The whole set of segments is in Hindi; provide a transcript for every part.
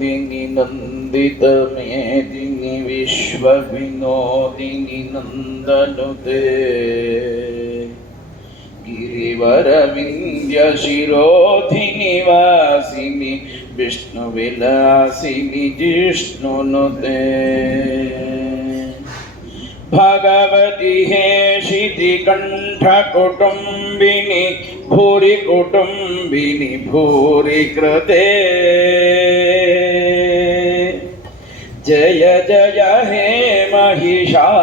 नंदिनी नंदित मेदिनी विश्व विनोदिनी नंदनुते गिरिवर विंध्य शिरोधिनी वासिनी विष्णु विलासिनी जिष्णुनुते भगवती हे शिति कंठ कुटुंबिनी भूरि कुटुंबिनी भूरि कृते जय जय हे महिषासुरमर्दिनी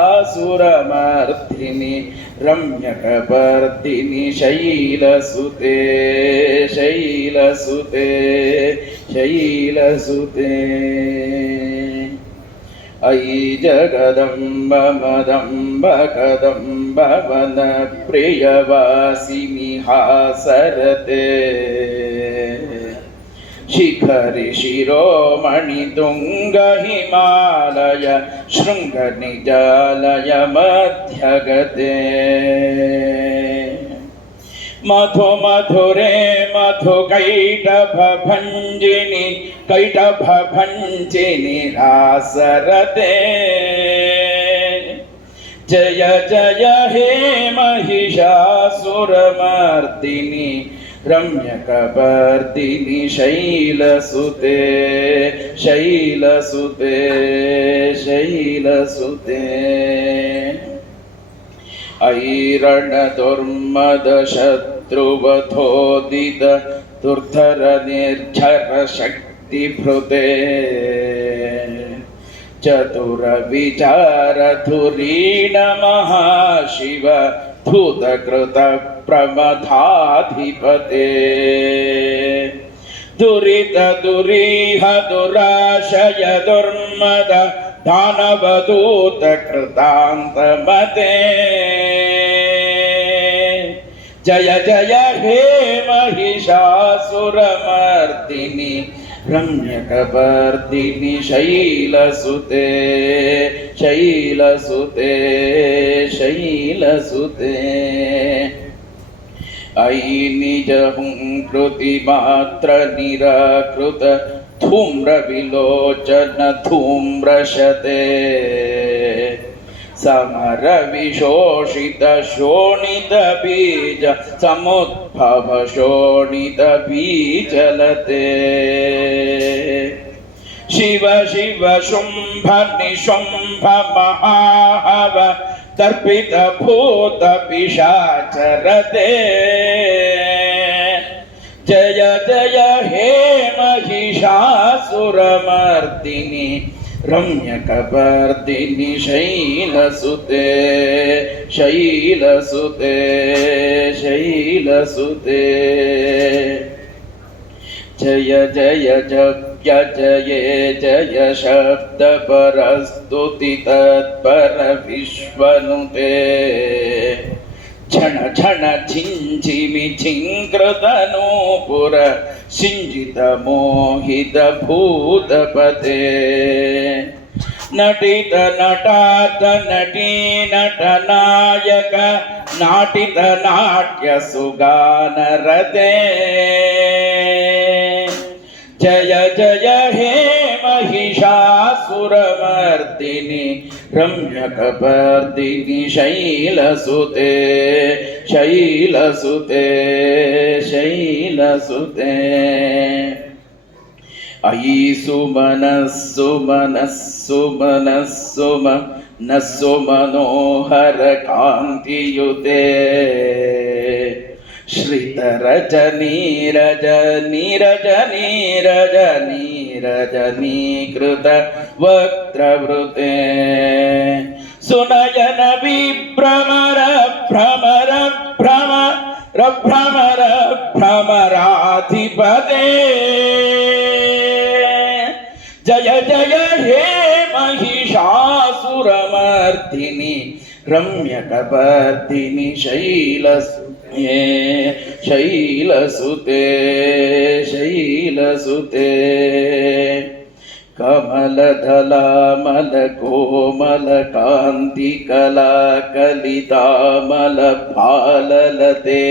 रम्यकपर्दिनी शैलसुते शैलसुते शैलसुते अयि जगदम्ब मदम्ब कदम्ब वन प्रियवासिनी हासरते शिखरि शिरोमणि तुंग हिमालय शृंग निजालय मध्यगते मधु मधुरे मधु कैटभ भंजिनी कैटभ भंजिनी रासरते जय जय हे महिषासुरमर्दिनी रम्यकपर्दिनी शैलसुते शैलसुते शैलसुते ऐरणदुर्मद शत्रुवधोदित दुर्धर निर्झर शक्तिभृते चतुर विचार धुरीण महाशिव धूतकृत प्रमथाधिपते दुरित दुरीह दुराशय दुर्मद दानवदूत कृतान्तमते जय जय हे महिषासुरमर्दिनी रम्यकपर्दिनी शैलसुते शैलसुते शैलसुते अयि निज हुंकृति मात्र निराकृत धूम्र विलोचन धूम्रशते समर विशोषित शोणित बीज समुद्भव शोणित बीजलते शिव शिव शुंभ निशुंभ महाहव तर्पित भूत पिशाचरते जय जय हे महिषासुरमर्दिनी रम्यकपर्दिनी शैलसुते शैलसुते शैलसुते जय जय जप्य जये जय शब्द परस्तुति तत्पर विश्वनुते क्षण क्षण छिंझिमि छिंकृतनूपुर सिंजित मोहित भूतपते नटित नटात नटी नटनायक नाटित नाट्य सुगानरते जय जय हे महिषासुरमर्दिनी रम्यकपर्दिनी शैलसुते शैलसुते शैलसुते अयि सुमनस्सुमनस्सुमनस्सुमनस्सु मनोहर कान्तियुते श्रितरज नीरज नीरज नीरज नीरजनीकृत वक्त्रवृते सुनयन विभ्रमर भ्रमर भ्रमर भ्रमर भ्रमराधिपते जय जय हे महिषासुरमर्दिनी रम्यकपर्दिनी शैलसुते शैलसुते शैलसुते कमलदलामल कोमल कांति कला कलितामल फाललते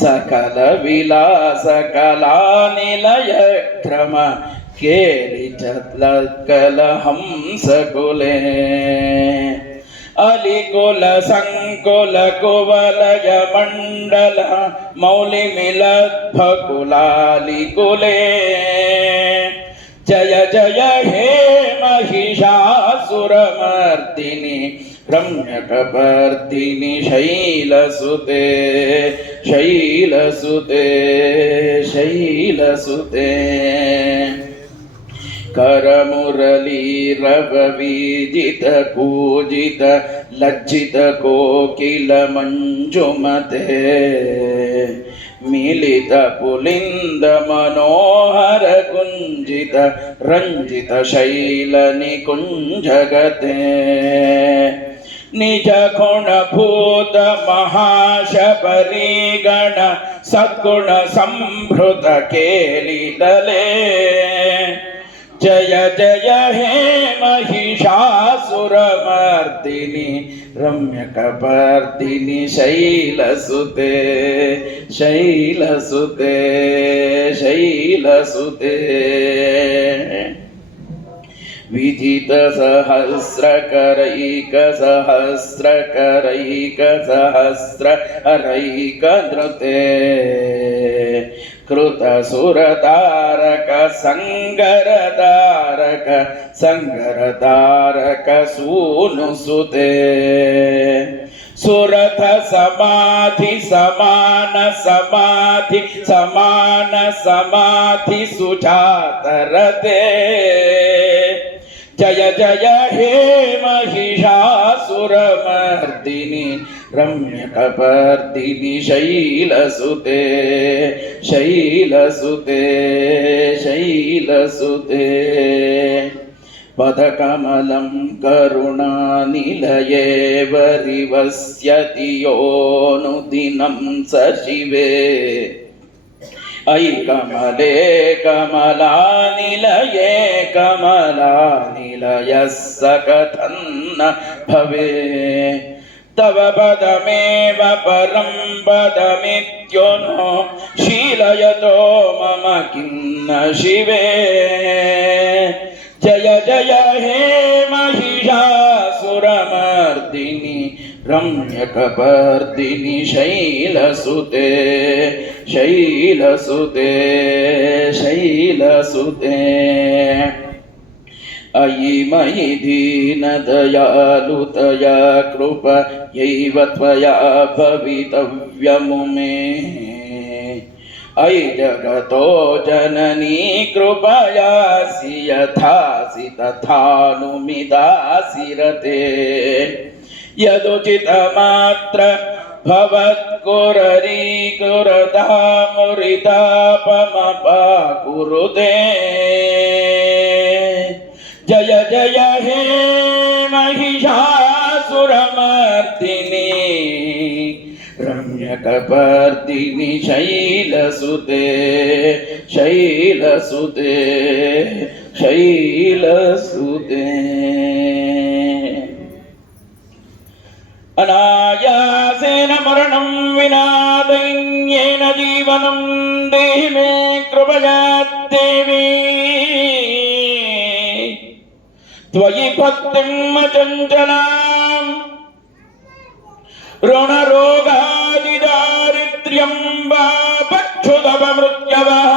सकल विलास कला निलय क्रम केलि चत्कल हंस कुले अलिकुल संकुल कुवलय मंडल मौलि मिलद्भकुलालिकुले जय जय हे महिषासुरमर्दिनि रम्यकपर्दिनि शैलसुते शैलसुते शैलसुते करमुरली रववीजित कूजित लज्जित कोकिल मंजुमते मिलित पुलिंद मनोहर कुंजित रंजित शैल निकुंजगते निज गुण भूत महाशबरी गण सद्गुण संभृत केलिदले जय जय हे महिषासुरमर्दिनि रम्यकपर्दिनि शैलसुते शैलसुते शैलसुते विजित सहस्रकरैक सहस्रकरैक सहस्र हरैक नृते कृत सुरतारक संगरतारक संगरतारक सूनुसुते सुरथ समाधि समान समाधि समान समाधि सुजातरते जय जय हे महिषासुरमर्दिनि रम्यकपर्दिनि शैलसुते शैलसुते शैलसुते पदकमलं करुणानिलये वरिवस्यति योऽनुदिनं स शिवे अयि कमले कमलानिलये कमलानिलयः स कथन्न भवे तव पदमेव परं पदमित्युनो शीलयतो मम किन्न शिवे जय जय हे महिषासुरमर्दिनि रम्यकपर्दिनि शैलसुते शैलसुते शैलसुते अयि मयि दीनदयालुतया कृपयैव त्वया भवितव्यमुमे अयि जगतो जननी कृपयासि यथासि तथानुमिदासि रते यदुचितमात्र भवत्कुररीकुरतामुरितापमपाकुरुते जय जय हे महिषासुरमर्दिनि रम्यकपर्दिनि शैलसुते शैलसुते शैलसुते अनायासेन मरणं विना दैन्येन जीवनं देहि मे कृपया देवी त्वयि भक्तिं अचञ्चलां ऋणरोगादिदारिद्र्यं वा पक्षुतपमृत्यवः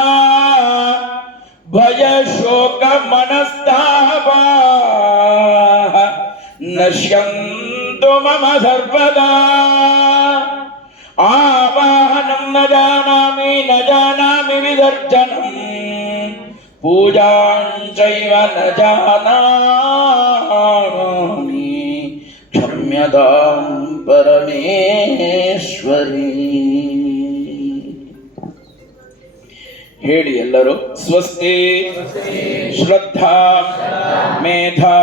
भयशोकमनस्तापाः नश्यन्तु मम सर्वदा आवाहनं न जानामि विसर्जनम् पूजां चैव न जानामि क्षम्यतां परमेश्वरी ಹೇಳಿ ಎಲ್ಲರೂ ಸ್ವಸ್ತಿ ಶ್ರದ್ಧಾ ಮೇಧಾ